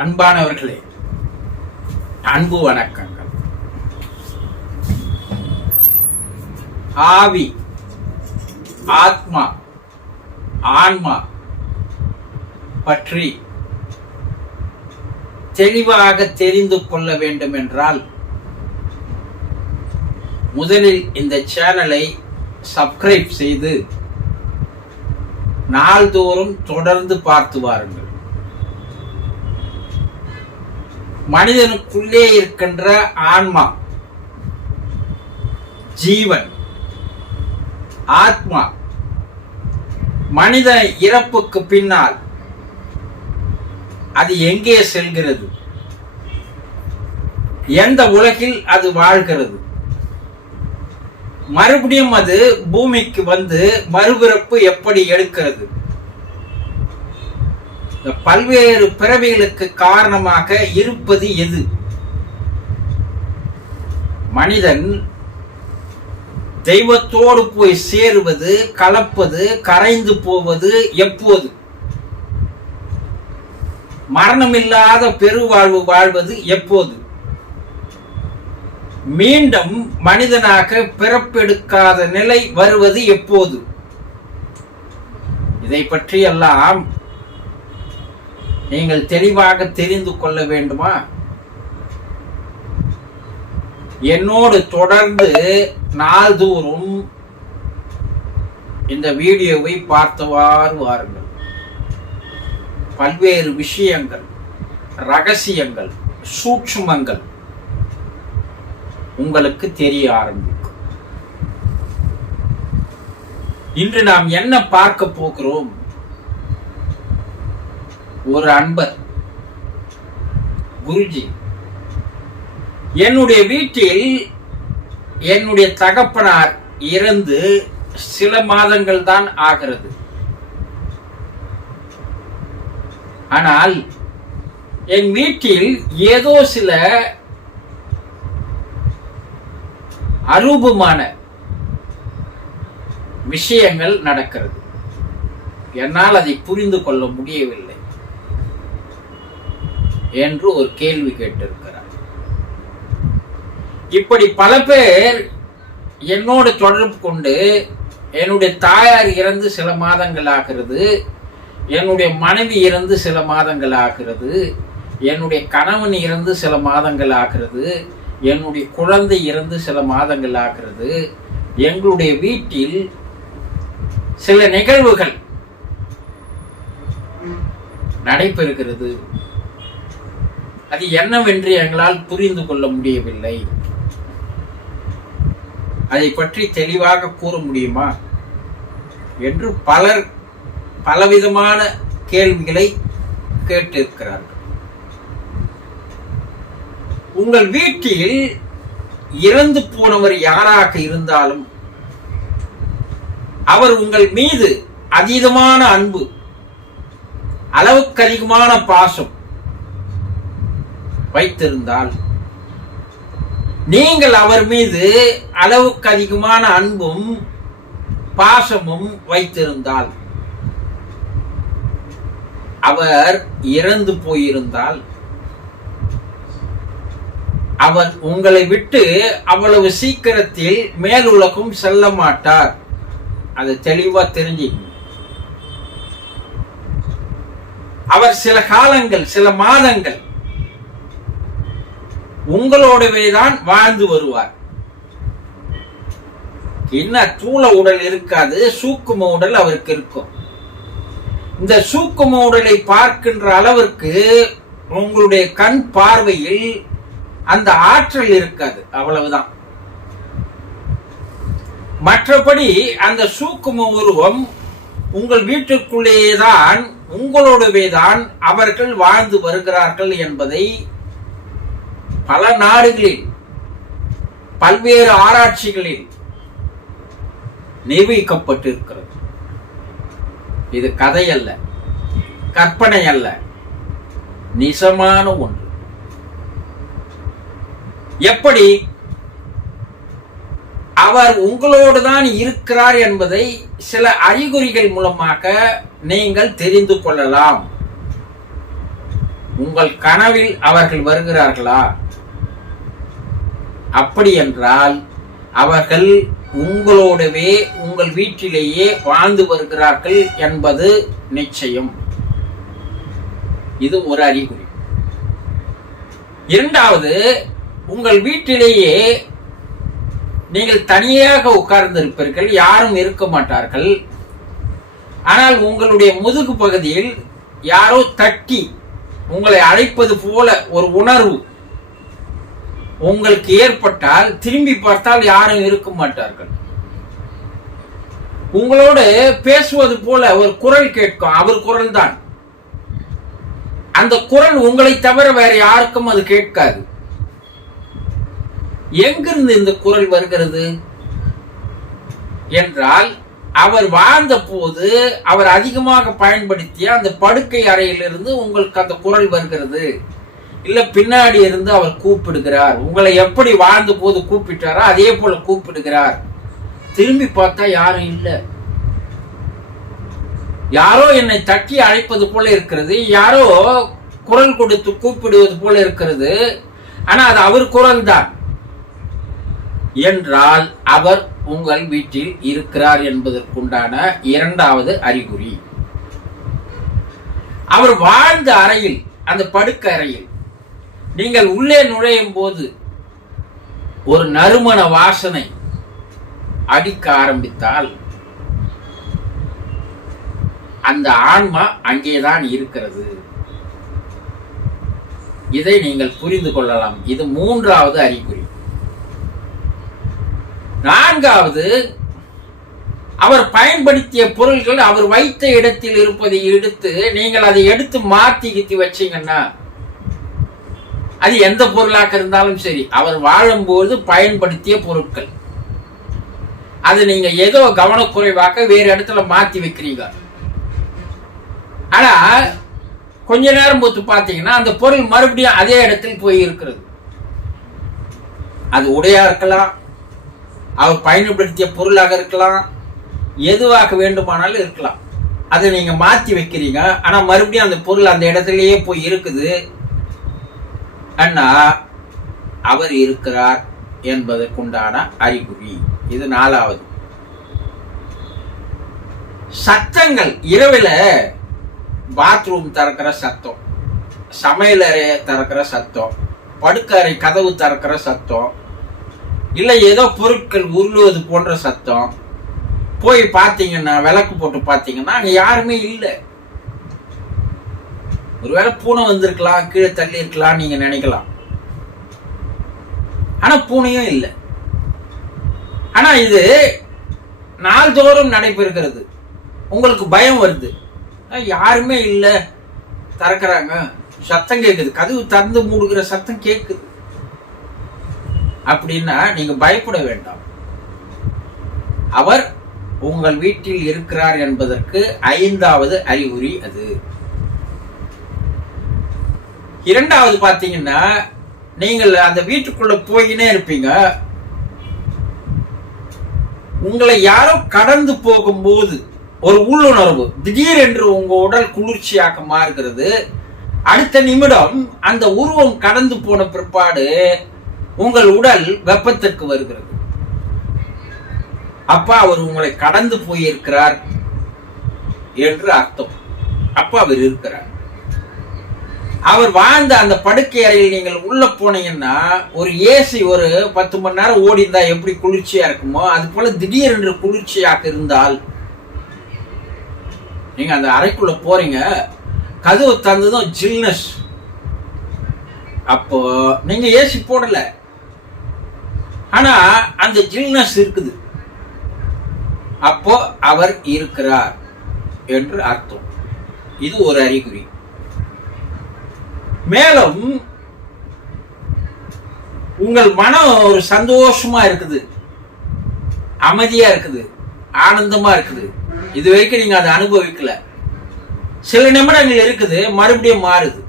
அன்பானவர்களே அன்பு வணக்கங்கள். ஆவி ஆத்மா ஆன்மா பற்றி தெளிவாக தெரிந்து கொள்ள வேண்டும் என்றால் முதலில் இந்த சேனலை சப்ஸ்கிரைப் செய்து நாள்தோறும் தொடர்ந்து பார்த்து வாருங்கள். மனிதனுக்குள்ளே இருக்கின்ற ஆன்மா ஜீவன் ஆத்மா மனித இறப்புக்கு பின்னால் அது எங்கே செல்கிறது? எந்த உலகில் அது வாழ்கிறது? மறுபடியும் அது பூமிக்கு வந்து மறுபிறப்பு எப்படி எடுக்கிறது? பல்வேறு பிறவிகளுக்கு காரணமாக இருப்பது எது? மனிதன் தெய்வத்தோடு போய் சேருவது கலப்பது கரைந்து போவது எப்போது? மரணமில்லாத பெருவாழ்வு வாழ்வது எப்போது? மீண்டும் மனிதனாக பிறப்பெடுக்காத நிலை வருவது எப்போது? இதை பற்றியெல்லாம் நீங்கள் தெளிவாக தெரிந்து கொள்ள வேண்டுமா? என்னோடு தொடர்ந்து நாள்தோறும் இந்த வீடியோவை பார்த்தவாறு வாருங்கள். பல்வேறு விஷயங்கள் ரகசியங்கள் சூட்சுமங்கள் உங்களுக்கு தெரிய ஆரம்பிக்கும். இன்று நாம் என்ன பார்க்க போகிறோம்? ஒரு அன்பர் குருஜி. என்னுடைய வீட்டில் என்னுடைய தகப்பனார் இறந்து சில மாதங்கள் தான் ஆகிறது. ஆனால் என் வீட்டில் ஏதோ சில அரூபமான விஷயங்கள் நடக்கிறது. என்னால் அதை புரிந்து கொள்ள முடியவில்லை. என்று ஒரு கேள்வி கேட்டிருக்கிறார். இப்படி பல பேர் என்னோடு தொடர்பு கொண்டு என்னுடைய தாயார் இறந்து சில மாதங்கள் ஆகிறது என்னுடைய மனைவி இறந்து சில மாதங்கள் ஆகிறது என்னுடைய கணவன் இறந்து சில மாதங்கள் ஆகிறது என்னுடைய குழந்தை இறந்து சில மாதங்கள் ஆகிறது எங்களுடைய வீட்டில் சில நிகழ்வுகள் நடைபெறுகிறது. அது என்னவென்று எங்களால் புரிந்து கொள்ள முடியவில்லை. அதை பற்றி தெளிவாக கூற முடியுமா? என்று பலர் பலவிதமான கேள்விகளை கேட்டிருக்கிறார்கள். உங்கள் வீட்டில் இறந்து போனவர் யாராக இருந்தாலும் அவர் உங்கள் மீது அதீதமான அன்பு அளவுக்கு அதிகமான பாசம் வைத்திருந்தால். நீங்கள் அவர் மீது அளவுக்கு அதிகமான அன்பும் பாசமும் வைத்திருந்தால். அவர் இறந்து போயிருந்தால். அவர் உங்களை விட்டு அவ்வளவு சீக்கிரத்தில் மேலுலகம் செல்ல மாட்டார். அது தெளிவா தெரிஞ்சுக்கணும் அவர் சில காலங்கள் சில மாதங்கள் உங்களோடவே தான் வாழ்ந்து வருவார். என்ன தூள உடல் இருக்காது சூக்கும உடல் அவருக்கு இருக்கும். இந்த சூக்கும உடலை பார்க்கின்ற அளவிற்கு உங்களுடைய கண் பார்வையில் அந்த ஆற்றல் இருக்காது அவ்வளவுதான். மற்றபடி அந்த சூக்கும உருவம் உங்கள் வீட்டுக்குள்ளேதான் உங்களோடவே தான் அவர்கள் வாழ்ந்து வருகிறார்கள் என்பதை பல நாடுகளில் பல்வேறு ஆராய்ச்சிகளில் நிரூபிக்கப்பட்டிருக்கிறது. இது கதை அல்ல கற்பனை அல்ல நிசமான ஒன்று. எப்படி அவர் உங்களோடு தான் இருக்கிறார் என்பதை சில அறிகுறிகள் மூலமாக நீங்கள் தெரிந்து கொள்ளலாம். உங்கள் கனவில் அவர்கள் வருகிறார்களா? அப்படி என்றால் அவர்கள் உங்களோடவே உங்கள் வீட்டிலேயே வாழ்ந்து வருகிறார்கள் என்பது நிச்சயம். இது ஒரு அறிகுறி. இரண்டாவது உங்கள் வீட்டிலேயே நீங்கள் தனியாக உட்கார்ந்திருப்பீர்கள் யாரும் இருக்க மாட்டார்கள். ஆனால் உங்களுடைய முதுகு பகுதியில் யாரோ தட்டி உங்களை அழைப்பது போல ஒரு உணர்வு உங்களுக்கு ஏற்பட்டால் திரும்பி பார்த்தால் யாரும் இருக்க மாட்டார்கள். உங்களோடு பேசுவது போல ஒரு குரல் கேட்கும். அவர் குரல் தான் அந்த குரல் உங்களை தவிர வேற யாருக்கும் அது கேட்காது. எங்கிருந்து இந்த குரல் வருகிறது? என்றால் அவர் வாழ்ந்த போது அவர் அதிகமாக பயன்படுத்திய அந்த படுக்கை அறையிலிருந்து உங்களுக்கு அந்த குரல் வருகிறது. இல்ல பின்னாடி இருந்து அவர் கூப்பிடுகிறார். உங்களை எப்படி வாழ்ந்த போது கூப்பிட்டாரோ அதே போல கூப்பிடுகிறார். திரும்பி பார்த்தா யாரும் இல்லை. யாரோ என்னை தட்டி அழைப்பது போல இருக்கிறது. யாரோ குரல் கொடுத்து கூப்பிடுவது போல இருக்கிறது. ஆனா அது அவர் குரல் தான். என்றால் அவர் உங்கள் வீட்டில் இருக்கிறார் என்பதற்குண்டான இரண்டாவது அறிகுறி. அவர் வாழ்ந்த அறையில் அந்த படுக்கை அறையில் நீங்கள் உள்ளே நுழையும் போது ஒரு நறுமண வாசனை அடிக்க ஆரம்பித்தால் அந்த ஆன்மா அங்கேதான் இருக்கிறது. இதை நீங்கள் புரிந்து கொள்ளலாம். இது மூன்றாவது அறிகுறி. நான்காவது அவர் பயன்படுத்திய பொருள்கள் அவர் வைத்த இடத்தில் இருப்பதை எடுத்து நீங்கள் அதை எடுத்து மாத்தி கித்தி வச்சீங்கன்னா அது எந்த பொருளாக இருந்தாலும் சரி அவர் வாழும்போது பயன்படுத்திய பொருட்கள். அது நீங்க ஏதோ கவனக்குறைவாக வேறு இடத்துல மாத்தி வைக்கிறீங்க. ஆனா கொஞ்ச நேரம் பொறுத்து பார்த்தீங்கன்னா அந்த பொருள் மறுபடியும் அதே இடத்தில் போய் இருக்கிறது. அது உடையா இருக்கலாம் அவர் பயன்படுத்திய பொருளாக இருக்கலாம் எதுவாக வேண்டுமானாலும் இருக்கலாம். அதை நீங்க மாத்தி வைக்கிறீங்க ஆனா மறுபடியும் அந்த பொருள் அந்த இடத்துலயே போய் இருக்குது. அண்ணா அவர் இருக்கிறார் என்பதற்குண்டான அறிகுறி. இது நாலாவது. சத்தங்கள். இரவுல பாத்ரூம் திறக்கிற சத்தம். சமையலறை திறக்கிற சத்தம். படுக்கறை கதவு திறக்கிற சத்தம். இல்லை ஏதோ பொருட்கள் உருளுவது போன்ற சத்தம். போய் பார்த்தீங்கன்னா விளக்கு போட்டு பார்த்தீங்கன்னா அங்கே யாருமே இல்லை. ஒருவேளை பூனை வந்திருக்கலாம் கீழே தள்ளி இருக்கலாம் நீங்க நினைக்கலாம். ஆனா பூனையும் இல்லை. ஆனா இது நாள்தோறும் நடைபெறுகிறது. உங்களுக்கு பயம் வருது. யாருமே இல்லை. திறக்கிறாங்க. சத்தம் கேட்குது கதவு திறந்து மூடுகிற சத்தம் கேட்குது அப்படின்னா நீங்க பயப்பட வேண்டாம். அவர் உங்கள் வீட்டில் இருக்கிறார் என்பதற்கு ஐந்தாவது அறிகுறி அது. இரண்டாவது பாத்தீங்கன்னா நீங்கள் அந்த வீட்டுக்குள்ள போயினே இருப்பீங்க. உங்களை யாரோ கடந்து போகும்போது ஒரு உள்ளுணர்வு திடீரென்று உங்க உடல் குளிர்ச்சியாக மாறுகிறது. அடுத்த நிமிடம் அந்த உருவம் கடந்து போன பிற்பாடு உங்கள் உடல் வெப்பத்திற்கு வருகிறது. அப்பா அவர் உங்களை கடந்து போயிருக்கிறார் என்று அர்த்தம். அப்பா அவர் இருக்கிறார். அவர் வாழ்ந்த அந்த படுக்கை அறையில் நீங்கள் உள்ள போனீங்கன்னா ஒரு ஏசி ஒரு பத்து மணி நேரம் ஓடி இருந்தா எப்படி குளிர்ச்சியா இருக்குமோ அது போல திடீரென்று குளிர்ச்சியாக இருந்தால் நீங்க அந்த அறைக்குள்ள போறீங்க. கதவு தந்ததும் ஜில்னஸ். அப்போ நீங்க ஏசி போடல. ஆனா அந்த ஜில்னஸ் இருக்குது. அப்போ அவர் இருக்கிறார் என்று அர்த்தம். இது ஒரு அறிகுறி. மேலும் உங்கள் மனம் ஒரு சந்தோஷமா இருக்குது. அமைதியா இருக்குது. ஆனந்தமா இருக்குது. இது வரைக்கும் நீங்க அதை அனுபவிக்கல. சில நிமிடங்கள் இருக்குது மறுபடியும் மாறுது.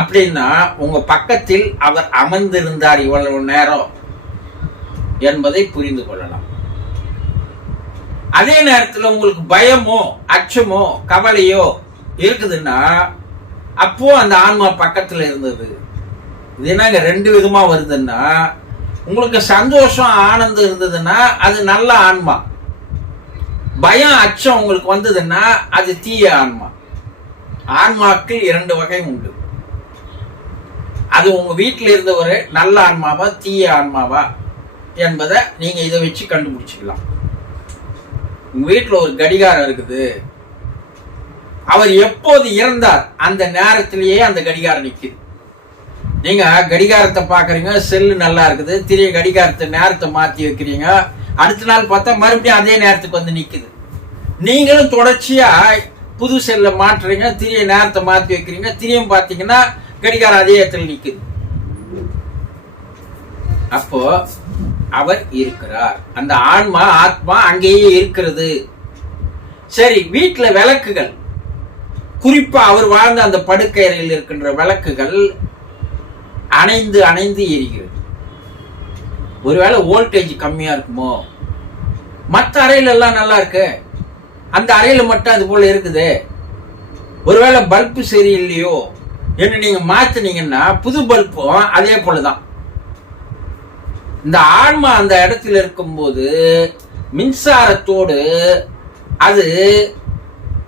அப்படின்னா உங்க பக்கத்தில் அவர் அமர்ந்திருந்தார் இவ்வளவு நேரம் என்பதை புரிந்து கொள்ளலாம். அதே நேரத்தில் உங்களுக்கு பயமோ அச்சமோ கவலையோ இருக்குதுன்னா அப்போ அந்த ஆன்மா பக்கத்துல இருந்தது. இது என்னங்க ரெண்டு விதமா வருதுன்னா உங்களுக்கு சந்தோஷம் ஆனந்தம் இருந்ததுன்னா அது நல்ல ஆன்மா. பயம் அச்சம் உங்களுக்கு வந்ததுன்னா அது தீய ஆன்மா. ஆன்மாக்கு இரண்டு வகை உண்டு. அது உங்க வீட்டில் இருந்த ஒரு நல்ல ஆன்மாவா தீய ஆன்மாவா என்பதை நீங்க இதை வச்சு கண்டுபிடிச்சிக்கலாம். உங்க வீட்டில் ஒரு கடிகாரம் இருக்குது. அவர் எப்போது இறந்தார் அந்த நேரத்திலேயே அந்த கடிகாரம் நிற்குது நீங்க கடிகாரத்தை பாக்குறீங்க செல்லு நல்லா இருக்குது திரிய கடிகாரத்தை நேரத்தை மாத்தி வைக்கிறீங்க. அடுத்த நாள் பார்த்தா மறுபடியும் அதே நேரத்துக்கு வந்து நிற்குது நீங்களும் தொடர்ச்சியா புது செல்லை மாற்றுறீங்க திரிய நேரத்தை மாற்றி வைக்கிறீங்க திரியும் பார்த்தீங்கன்னா கடிகாரம் அதே இடத்துல நிற்குது அப்போ அவர் இருக்கிறார். அந்த ஆன்மா ஆத்மா அங்கேயே இருக்கிறது. சரி வீட்டில் விளக்குகள். குறிப்பா அவர் வாழ்ந்த அந்த படுக்கை அறையில் இருக்கின்ற விளக்குகள் அணைந்து அணைந்து எரிகிறது. ஒருவேளை வோல்டேஜ் கம்மியா இருக்குமோ? மற்ற அறையில எல்லாம் நல்லா இருக்கு. அந்த அறையில மட்டும் அது போல இருக்குது. ஒருவேளை பல்பு சரியில்லையோ என்று நீங்க மாத்தினீங்கன்னா புது பல்பும் அதே போலதான். இந்த ஆன்மா அந்த இடத்துல இருக்கும்போது மின்சாரத்தோடு அது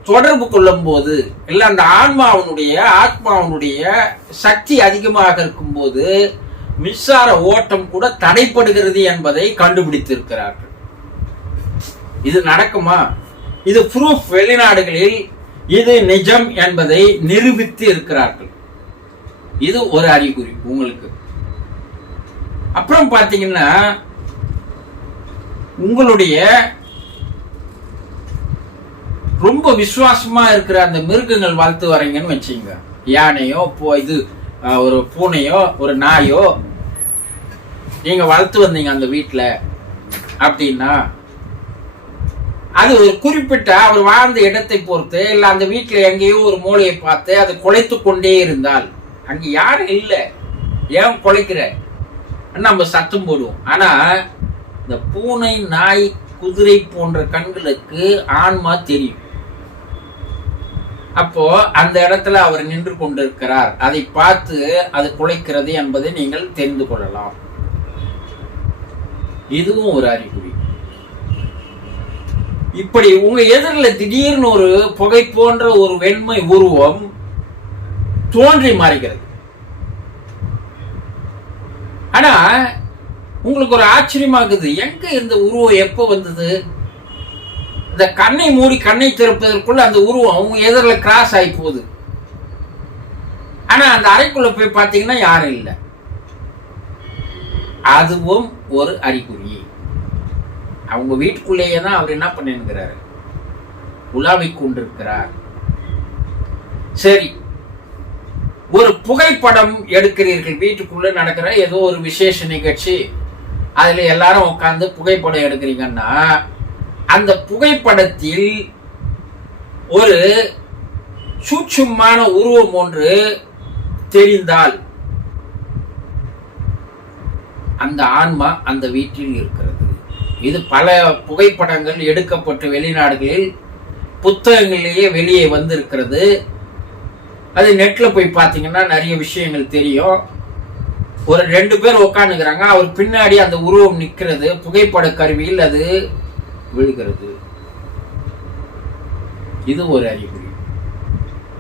தொடர்பு கொள்ளும் போது இல்லை அந்த ஆன்மாவனுடைய ஆத்மாவனுடைய சக்தி அதிகமாக இருக்கும்போது மின்சார ஓட்டம் கூட தடைப்படுகிறது என்பதை கண்டுபிடித்திருக்கிறார்கள். இது நடக்குமா? இது ப்ரூஃப் வெளிநாடுகளில் இது நிஜம் என்பதை நிரூபித்து இருக்கிறார்கள் இது ஒரு அறிகுறி உங்களுக்கு. அப்புறம் பார்த்தீங்கன்னா உங்களுடைய ரொம்ப விசுவாசமா இருக்கிற அந்த மிருகங்கள் வளர்த்து வரீங்கன்னு வச்சுங்க. யானையோ போ இது ஒரு பூனையோ ஒரு நாயோ நீங்க வளர்த்து வந்தீங்க அந்த வீட்டில் அப்படின்னா அது ஒரு குறிப்பிட்ட அவர் வாழ்ந்த இடத்தை பொறுத்து இல்லை அந்த வீட்டில் எங்கேயோ ஒரு மூலையை பார்த்து அது குலைத்து கொண்டே இருந்தால் அங்கே யாரும் இல்லை. ஏன் குலைக்கிற? நம்ம சத்தம் போடுவோம். ஆனால் இந்த பூனை நாய் குதிரை போன்ற கண்களுக்கு ஆன்மா தெரியும். அப்போ அந்த இடத்துல அவர் நின்று கொண்டிருக்கிறார். அதை பார்த்து அது குலைக்கிறது என்பதை நீங்கள் தெரிந்து கொள்ளலாம். இதுவும் ஒரு அறிகுறி. இப்படி உங்க எதிரில் திடீர்னு ஒரு புகை போன்ற ஒரு வெண்மை உருவம் தோன்றி மாறுகிறது. ஆனா உங்களுக்கு ஒரு ஆச்சரியமா இருக்குது எங்க இந்த உருவம் எப்போ வந்தது? இந்த கண்ணை மூடி கண்ணை திறப்பதற்குள்ள அந்த உருவம் அவங்க எதிரில் கிராஸ் ஆகி போகுது. ஆனால் அந்த அறைக்குள்ள போய் பார்த்தீங்கன்னா யாரும் இல்லை. அதுவும் ஒரு அறிகுறி. அவங்க வீட்டுக்குள்ளேயே தான் அவர் என்ன பண்ணிருக்கிறாரு உலாவை கொண்டிருக்கிறார். சரி. ஒரு புகைப்படம் எடுக்கிறீர்கள். வீட்டுக்குள்ள நடக்கிற ஏதோ ஒரு விசேஷ நிகழ்ச்சி. அதுல எல்லாரும் உட்காந்து புகைப்படம் எடுக்கிறீங்கன்னா அந்த புகைப்படத்தில் ஒரு சூட்சுமான உருவம் ஒன்று தெரிந்தால் அந்த ஆன்மா அந்த வீட்டில் இருக்கிறது. இது பல புகைப்படங்கள் எடுக்கப்பட்டு வெளிநாடுகளில் புத்தகங்களிலேயே வெளியே வந்திருக்கிறது. அது நெட்டில் போய் பார்த்தீங்கன்னா நிறைய விஷயங்கள் தெரியும். ஒரு ரெண்டு பேர் உட்காந்துக்கிறாங்க அவர் பின்னாடி அந்த உருவம் நிற்கிறது புகைப்பட கருவியில் அது விழுகிறது. இது ஒரு அறிகுறி.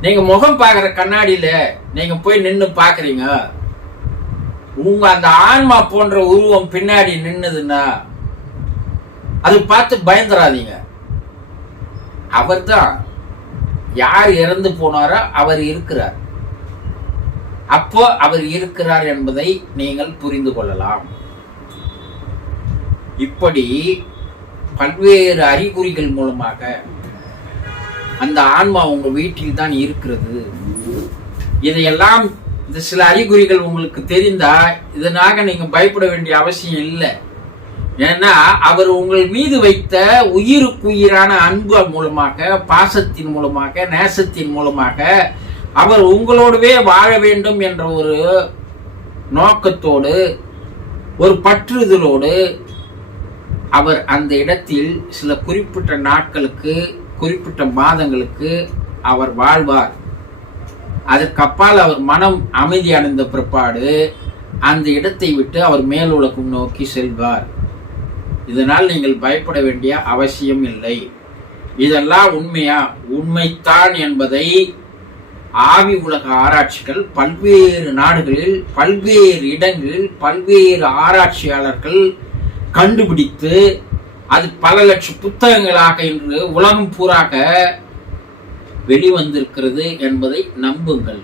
நீங்க முகம் பார்க்குற கண்ணாடியில நீங்க போய் நின்று பார்க்குறீங்க. உங்க அந்த ஆன்மா போன்ற உருவம் பின்னாடி நின்னுதுன்னா அது பார்த்து பயந்துராதீங்க அவர்தான் யார் இறந்து போனாரோ அவர் இருக்கிறார். அப்போ அவர் இருக்கிறார் என்பதை நீங்கள் புரிந்து கொள்ளலாம். இப்படி பல்வேறு அறிகுறிகள் மூலமாக அந்த ஆன்மா உங்க வீட்டில் தான் இருக்கிறது. இதையெல்லாம் இந்த சில அறிகுறிகள் உங்களுக்கு தெரிந்தா இதனாக நீங்க பயப்பட வேண்டிய அவசியம் இல்லை. ஏன்னா அவர் உங்கள் மீது வைத்த உயிருக்குயிரான அன்பு மூலமாக பாசத்தின் மூலமாக நேசத்தின் மூலமாக அவர் உங்களோடவே வாழ வேண்டும் என்ற ஒரு நோக்கத்தோடு ஒரு பற்றுதலோடு அவர் அந்த இடத்தில் சில குறிப்பிட்ட நாட்களுக்கு குறிப்பிட்ட மாதங்களுக்கு அவர் வாழ்வார். அதற்கப்பால் அவர் மனம் அமைதி அடைந்த பிற்பாடு அந்த இடத்தை விட்டு அவர் மேலுலகம் நோக்கி செல்வார். இதனால் நீங்கள் பயப்பட வேண்டிய அவசியம் இல்லை. இதெல்லாம் உண்மையா? உண்மைத்தான் என்பதை ஆவி உலக ஆராய்ச்சிகள் பல்வேறு நாடுகளில் பல்வேறு இடங்களில் பல்வேறு ஆராய்ச்சியாளர்கள் கண்டுபிடித்து அது பல லட்சம் புத்தகங்களாக இன்று உலகம் பூராக வெளிவந்திருக்கிறது என்பதை நம்புங்கள்.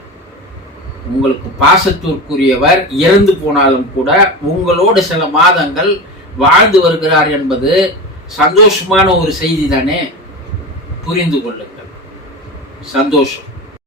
உங்களுக்கு பாசத்திற்குரியவர் இறந்து போனாலும் கூட உங்களோடு சில மாதங்கள் வாழ்ந்து வருகிறார் என்பது சந்தோஷமான ஒரு செய்தி தானே புரிந்து கொள்ளுங்கள். சந்தோஷம்.